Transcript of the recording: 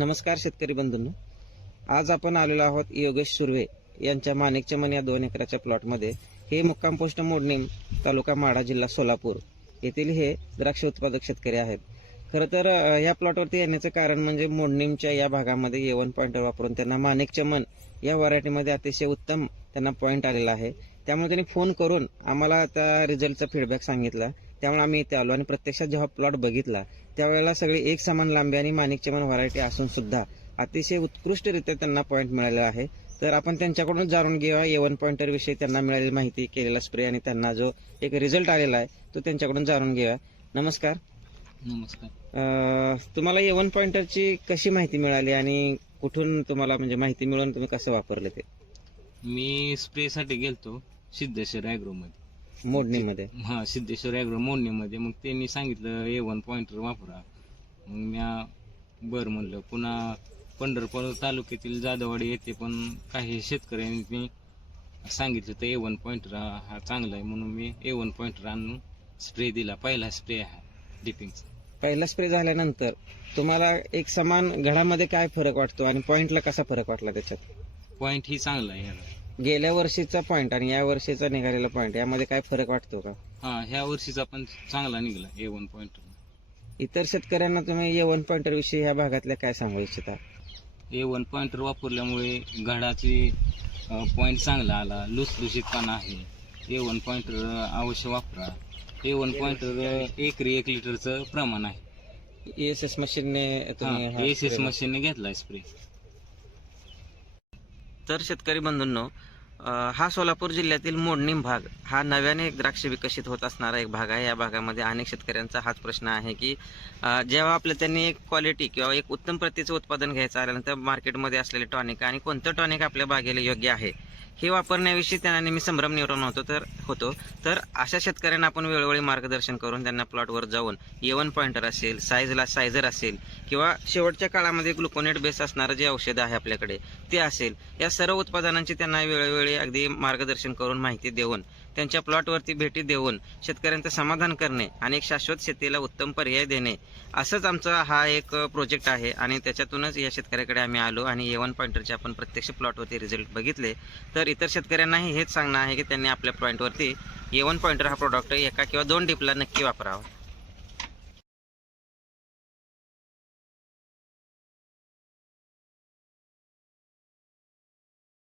नमस्कार शेतकरी बंधूंनो. आज आपण आलेलो आहोत योगेश सुर्वे यांच्या माणिकच्या मन या दोन एकराच्या प्लॉटमध्ये हे मुक्काम पोस्ट मोडणीम तालुका माढा जिल्हा सोलापूर येथील हे द्राक्ष उत्पादक शेतकरी आहेत. खरं तर या प्लॉटवरती येण्याचं कारण म्हणजे मोडणीमच्या या भागामध्ये ए वन पॉईंटर वापरून त्यांना माणिकच्या या व्हरायटीमध्ये अतिशय उत्तम त्यांना पॉईंट आलेला आहे. त्यामुळे त्यांनी फोन करून आम्हाला त्या रिझल्टचा फीडबॅक सांगितला. त्यामुळे आम्ही इथे आलो. आणि प्रत्यक्षात जेव्हा प्लॉट बघितला त्यावेळेला सगळी एक समान लांबी आणि माणिकचमन व्हरायटी असून सुद्धा अतिशय उत्कृष्टरित्या त्यांना पॉईंट मिळालेला आहे. तर आपण त्यांच्याकडून जाणून घेऊया. ए वन पॉईंटर विषयी त्यांना मिळालेली माहिती केलेला स्प्रे आणि त्यांना जो एक रिझल्ट आलेला आहे तो त्यांच्याकडून जाणून घेऊया. नमस्कार. नमस्कार. तुम्हाला ए वन पॉईंटरची कशी माहिती मिळाली आणि कुठून तुम्हाला म्हणजे माहिती मिळून तुम्ही कसं वापरलं ते? मी स्प्रे साठी गेलतो सिद्धेश्वर ॲग्रो मध्ये. मोडणीमध्ये हा सिद्धेश्वर ॲग्रो मोडणीमध्ये मग त्यांनी सांगितलं ए वन पॉइंटर वापरा. मग म्या बर म्हणलं. पुन्हा पंढरपूर तालुक्यातील जाधववाडी येथे पण काही शेतकऱ्यांनी सांगितलं तर ए वन पॉइंटर हा चांगला आहे. म्हणून मी ए वन पॉइंटर आणून स्प्रे दिला. पहिला स्प्रे आहे डिपिंगचा पहिला स्प्रे झाल्यानंतर तुम्हाला एक समान घडामध्ये काय फरक वाटतो आणि पॉइंटला कसा फरक वाटला त्याच्यात? पॉइंट ही चांगला आहे ह्याला गेल्या वर्षीचा पॉइंट आणि या वर्षीचा निघालेला पॉइंट यामध्ये काय फरक वाटतो का? हा ह्या वर्षीचा पण चांगला निघाला ए वन पॉइंटर इतर शेतकऱ्यांना तुम्ही ए वन पॉइंटर विषयी ह्या भागातल्या काय सांगू इच्छिता? ए वन पॉइंटर वापरल्यामुळे घडाची पॉइंट चांगला आला लुसलुशीतपणा आहे. ए वन पॉइंटर अवश्य वापरा. ए वन पॉइंटर एकरी एक लिटरचं प्रमाण आहे. एस एस मशीनने तुम्ही हा एस एस मशीनने घेतलाय स्प्रे तर शेतकरी बंधूंनो हा सोलापूर जिल्ह्यातील मोडणीम भाग हा नव्याने द्राक्ष विकसित होत असणारा एक भाग आहे. या भागामध्ये अनेक शेतकऱ्यांचा हाच प्रश्न आहे की जेव्हा आपलं त्यांनी एक क्वालिटी किंवा एक उत्तम प्रतीचं उत्पादन घ्यायचं आल्यानंतर मार्केटमध्ये असलेले टॉनिक आणि कोणतं टॉनिक आपल्या बागेला योग्य आहे हे वापरण्याविषयी त्यांना नेहमी संभ्रम निर्माण होतो तर होतो. तर अशा शेतकऱ्यांना आपण वेळोवेळी मार्गदर्शन करून त्यांना प्लॉटवर जाऊन येवन पॉइंटर असेल साईजला सायझर असेल किंवा शेवटच्या काळामध्ये ग्लुकोनेट बेस असणारं जे औषध आहे आपल्याकडे ते असेल या सर्व उत्पादनांची त्यांना वेळोवेळी अगदी मार्गदर्शन करून माहिती देऊन त्यांच्या प्लॉटवरती भेटी देऊन शेतकऱ्यांचं समाधान करणे आणि एक शाश्वत शेतीला उत्तम पर्याय देणे असंच आमचा हा एक प्रोजेक्ट आहे. आणि त्याच्यातूनच या शेतकऱ्याकडे आम्ही आलो आणि एवन पॉईंटरचे आपण प्रत्यक्ष प्लॉटवरती रिझल्ट बघितले. तर इतर शेतकऱ्यांनाही हेच सांगणं आहे की त्यांनी आपल्या पॉईंटवरती एवन पॉईंटर हा प्रोडक्ट एका किंवा दोन डिपला नक्की वापरावा.